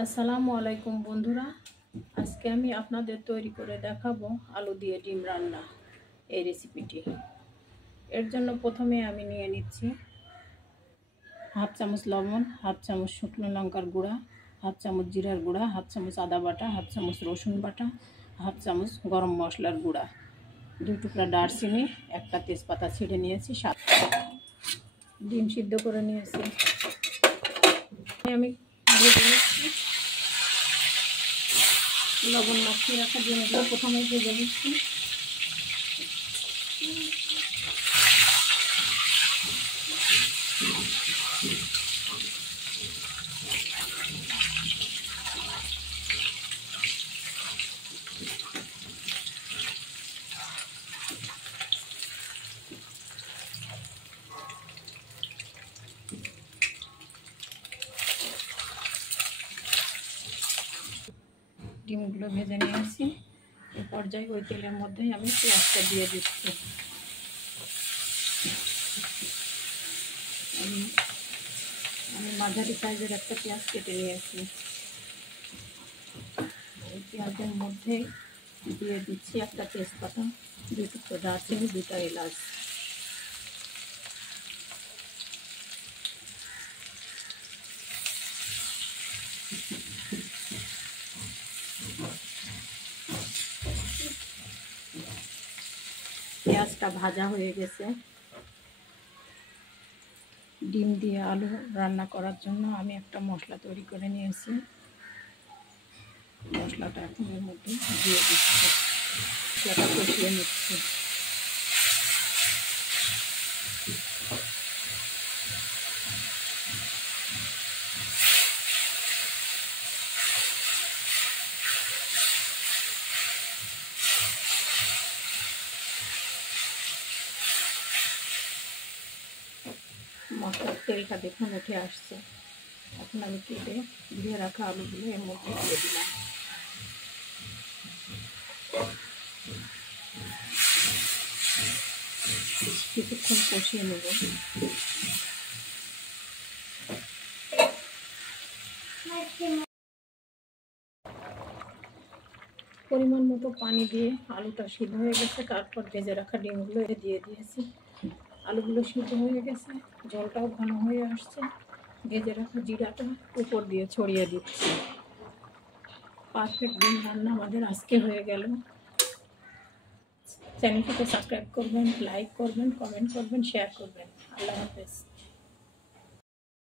আসসালামু আলাইকুম বন্ধুরা, আজকে আমি আপনাদের তৈরি করে দেখাবো আলু দিয়ে ডিম রান্না এই রেসিপিটি। এর জন্য প্রথমে আমি নিয়ে নিচ্ছি হাফ চামচ লবণ, হাফ চামচ শুকনো লঙ্কার গুঁড়া, হাফ চামচ জিরার গুঁড়া, হাফ চামচ আদা বাটা, হাফ চামচ রসুন বাটা, হাফ চামচ গরম মশলার গুঁড়া, 2 টুকরা দারচিনি, একটা তেজপাতা ছিঁড়ে নিয়েছি, 7 ডিম সিদ্ধ করে নিয়েছি। আমি ভেজে নিচ্ছি লবণ মাখিয়ে রাখা ডিমগুলো, প্রথমে ভেজে নিচ্ছি। ডিমগুলো ভেজে নিয়েছি। এই পর্যায়ে ওই তেলের মধ্যেই আমি পেঁয়াজটা দিয়ে দিচ্ছি। আমি মাঝারি সাইজের একটা পেঁয়াজ কেটে নিয়েছি। ওই পেঁয়াজের মধ্যে দিয়ে দিচ্ছি একটা তেজপাতা, 2 টুকরো দারচিনি, 2টা এলাচ। পেঁয়াজটা ভাজা হয়ে গেছে। ডিম দিয়ে আলু রান্না করার জন্য আমি একটা মশলা তৈরি করে নিয়েছি। মশলাটা এখন এর মধ্যে দিয়ে দিচ্ছি, মশলাটা কষিয়ে নিচ্ছি। মশলার তেলটা দেখুন উঠে আসছে। এখন আমি কেটে ধুয়ে রাখা আলুগুলো এর মধ্যে দিয়ে দিলাম। কিছুক্ষণ কষিয়ে নেব। পরিমাণ মতো পানি দিয়ে আলুটা সিদ্ধ হয়ে গেছে, তারপর ভেজে রাখা ডিমগুলো দিয়ে দিয়েছি। আলুগুলো সিদ্ধ হয়ে গেছে, জলটাও ঘন হয়ে আসছে। ভেজে রাখা জিরাটা উপর দিয়ে ছড়িয়ে দিচ্ছি। পারফেক্ট ডিম রান্না আমাদের আজকে হয়ে গেল। চ্যানেলটিকে সাবস্ক্রাইব করবেন, লাইক করবেন, কমেন্ট করবেন, শেয়ার করবেন। আল্লাহ হাফেজ।